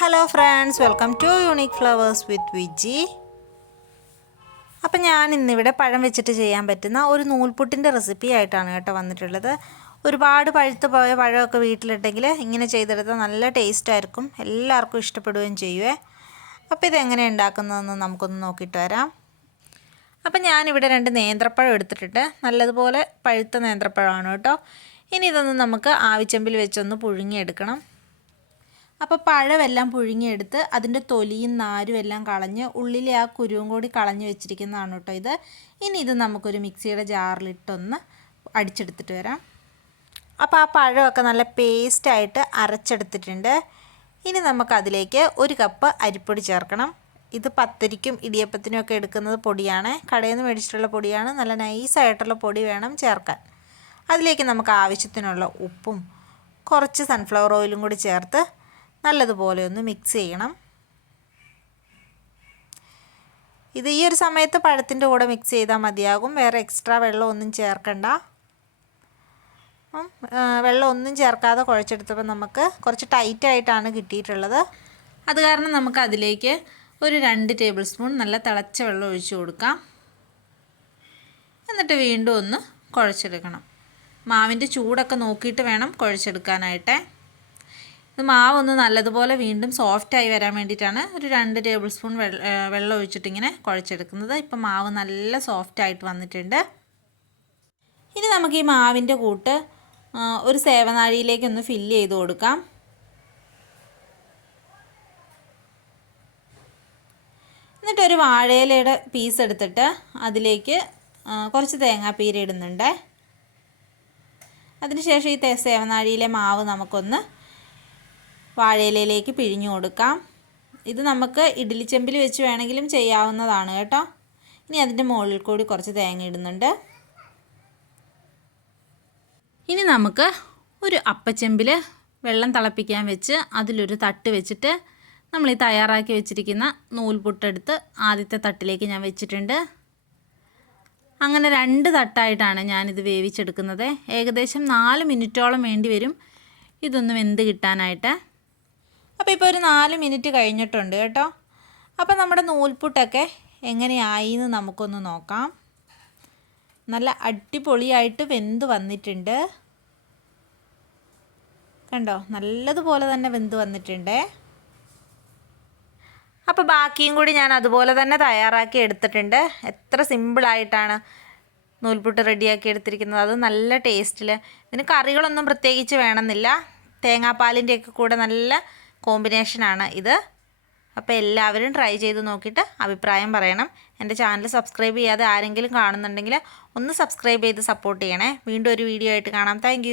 Hello friends, welcome to unique flowers with Viji. അപ്പം ഞാൻ ഇന്നിവിടെ പഴം വെച്ചിട്ട് ചെയ്യാൻ പറ്റുന്ന ഒരു നൂൽപുട്ടിൻ്റെ റെസിപ്പി ആയിട്ടാണ് കേട്ടോ വന്നിട്ടുള്ളത്. ഒരുപാട് പഴുത്ത് പോയ പഴമൊക്കെ വീട്ടിലുണ്ടെങ്കിൽ ഇങ്ങനെ ചെയ്തെടുത്താൽ നല്ല ടേസ്റ്റ് ആയിരിക്കും, എല്ലാവർക്കും ഇഷ്ടപ്പെടുകയും ചെയ്യുവേ. അപ്പോൾ ഇതെങ്ങനെ ഉണ്ടാക്കുന്നതെന്ന് നമുക്കൊന്ന് നോക്കിയിട്ട് വരാം. അപ്പം ഞാനിവിടെ 2 നേന്ത്രപ്പഴം എടുത്തിട്ടുണ്ട്. നല്ലതുപോലെ പഴുത്ത നേന്ത്രപ്പഴമാണ് കേട്ടോ. ഇനി ഇതൊന്ന് നമുക്ക് ആവിച്ചെമ്പിൽ വെച്ചൊന്ന് പുഴുങ്ങിയെടുക്കണം. അപ്പോൾ പഴമെല്ലാം പുഴുങ്ങിയെടുത്ത് അതിൻ്റെ തൊലിയും നാരും എല്ലാം കളഞ്ഞ് ഉള്ളിലെ ആ കുരുവും കൂടി കളഞ്ഞ് വെച്ചിരിക്കുന്നതാണ് കേട്ടോ ഇത്. ഇനി ഇത് നമുക്കൊരു മിക്സിയുടെ ജാറിലിട്ടൊന്ന് അടിച്ചെടുത്തിട്ട് വരാം. അപ്പോൾ ആ പഴമൊക്കെ നല്ല പേസ്റ്റായിട്ട് അരച്ചെടുത്തിട്ടുണ്ട്. ഇനി നമുക്കതിലേക്ക് 1 കപ്പ് അരിപ്പൊടി ചേർക്കണം. ഇത് പത്തിരിക്കും ഇടിയപ്പത്തിനും ഒക്കെ എടുക്കുന്നത് പൊടിയാണ്, കടയിൽ നിന്ന് മേടിച്ചിട്ടുള്ള പൊടിയാണ്. നല്ല നൈസായിട്ടുള്ള പൊടി വേണം ചേർക്കാൻ. അതിലേക്ക് നമുക്ക് ആവശ്യത്തിനുള്ള ഉപ്പും കുറച്ച് സൺഫ്ലവർ ഓയിലും കൂടി ചേർത്ത് നല്ലതുപോലെ ഒന്ന് മിക്സ് ചെയ്യണം. ഇത് ഈ ഒരു സമയത്ത് പഴത്തിൻ്റെ കൂടെ മിക്സ് ചെയ്താൽ മതിയാകും, വേറെ എക്സ്ട്രാ വെള്ളമൊന്നും ചേർക്കണ്ട. വെള്ളമൊന്നും ചേർക്കാതെ കുഴച്ചെടുത്തപ്പോൾ നമുക്ക് കുറച്ച് ടൈറ്റായിട്ടാണ് കിട്ടിയിട്ടുള്ളത്. അത് കാരണം നമുക്ക് അതിലേക്ക് ഒരു 2 ടേബിൾ സ്പൂൺ നല്ല തിളച്ച വെള്ളം ഒഴിച്ചു കൊടുക്കാം. എന്നിട്ട് വീണ്ടും ഒന്ന് കുഴച്ചെടുക്കണം. മാവിൻ്റെ ചൂടൊക്കെ നോക്കിയിട്ട് വേണം കുഴച്ചെടുക്കാനായിട്ട്. ഇത് മാവൊന്ന് നല്ലതുപോലെ വീണ്ടും സോഫ്റ്റായി വരാൻ വേണ്ടിയിട്ടാണ് ഒരു 2 ടേബിൾ സ്പൂൺ വെള്ളം ഒഴിച്ചിട്ടിങ്ങനെ കുഴച്ചെടുക്കുന്നത്. ഇപ്പം മാവ് നല്ല സോഫ്റ്റായിട്ട് വന്നിട്ടുണ്ട്. ഇനി നമുക്ക് ഈ മാവിൻ്റെ കൂട്ട് ഒരു സേവനാഴിയിലേക്കൊന്ന് ഫില്ല് ചെയ്ത് കൊടുക്കാം. എന്നിട്ടൊരു വാഴയിലയുടെ പീസ് എടുത്തിട്ട് അതിലേക്ക് കുറച്ച് തേങ്ങാപ്പീര ഇടുന്നുണ്ട്. അതിനുശേഷം ഈ സേവനാഴിയിലെ മാവ് നമുക്കൊന്ന് വാഴയിലയിലേക്ക് പിഴിഞ്ഞു കൊടുക്കാം. ഇത് നമുക്ക് ഇഡ്ഡലിച്ചെമ്പിൽ വെച്ച് വേണമെങ്കിലും ചെയ്യാവുന്നതാണ് കേട്ടോ. ഇനി അതിൻ്റെ മുകളിൽ കൂടി കുറച്ച് തേങ്ങ ഇടുന്നുണ്ട്. ഇനി നമുക്ക് ഒരു അപ്പച്ചെമ്പിൽ വെള്ളം തിളപ്പിക്കാൻ വെച്ച് അതിലൊരു തട്ട് വെച്ചിട്ട് നമ്മൾ ഈ തയ്യാറാക്കി വെച്ചിരിക്കുന്ന നൂൽപുട്ടെടുത്ത് ആദ്യത്തെ തട്ടിലേക്ക് ഞാൻ വെച്ചിട്ടുണ്ട്. അങ്ങനെ 2 തട്ടായിട്ടാണ് ഞാനിത് വേവിച്ചെടുക്കുന്നത്. ഏകദേശം 4 മിനിറ്റോളം വേണ്ടി വരും ഇതൊന്ന് വെന്ത് കിട്ടാനായിട്ട്. അപ്പോൾ ഇപ്പോൾ ഒരു 4 മിനിറ്റ് കഴിഞ്ഞിട്ടുണ്ട് കേട്ടോ. അപ്പോൾ നമ്മുടെ നൂൽപുട്ടൊക്കെ എങ്ങനെയായി എന്ന് നമുക്കൊന്ന് നോക്കാം. നല്ല അടിപൊളിയായിട്ട് വെന്ത് വന്നിട്ടുണ്ട്. കണ്ടോ, നല്ലതുപോലെ തന്നെ വെന്ത് വന്നിട്ടുണ്ട്. അപ്പോൾ ബാക്കിയും കൂടി ഞാൻ അതുപോലെ തന്നെ തയ്യാറാക്കി എടുത്തിട്ടുണ്ട്. എത്ര സിമ്പിളായിട്ടാണ് നൂൽപുട്ട് റെഡിയാക്കി എടുത്തിരിക്കുന്നത്, അത് നല്ല ടേസ്റ്റിൽ. ഇതിന് കറികളൊന്നും പ്രത്യേകിച്ച് വേണമെന്നില്ല, തേങ്ങാപ്പാലിൻ്റെയൊക്കെ കൂടെ നല്ല കോമ്പിനേഷനാണ് ഇത്. അപ്പോൾ എല്ലാവരും ട്രൈ ചെയ്ത് നോക്കിയിട്ട് അഭിപ്രായം പറയണം. എൻ്റെ ചാനൽ സബ്സ്ക്രൈബ് ചെയ്യാതെ ആരെങ്കിലും കാണുന്നുണ്ടെങ്കിൽ ഒന്ന് സബ്സ്ക്രൈബ് ചെയ്ത് സപ്പോർട്ട് ചെയ്യണേ. വീണ്ടും ഒരു വീഡിയോ ആയിട്ട് കാണാം. താങ്ക്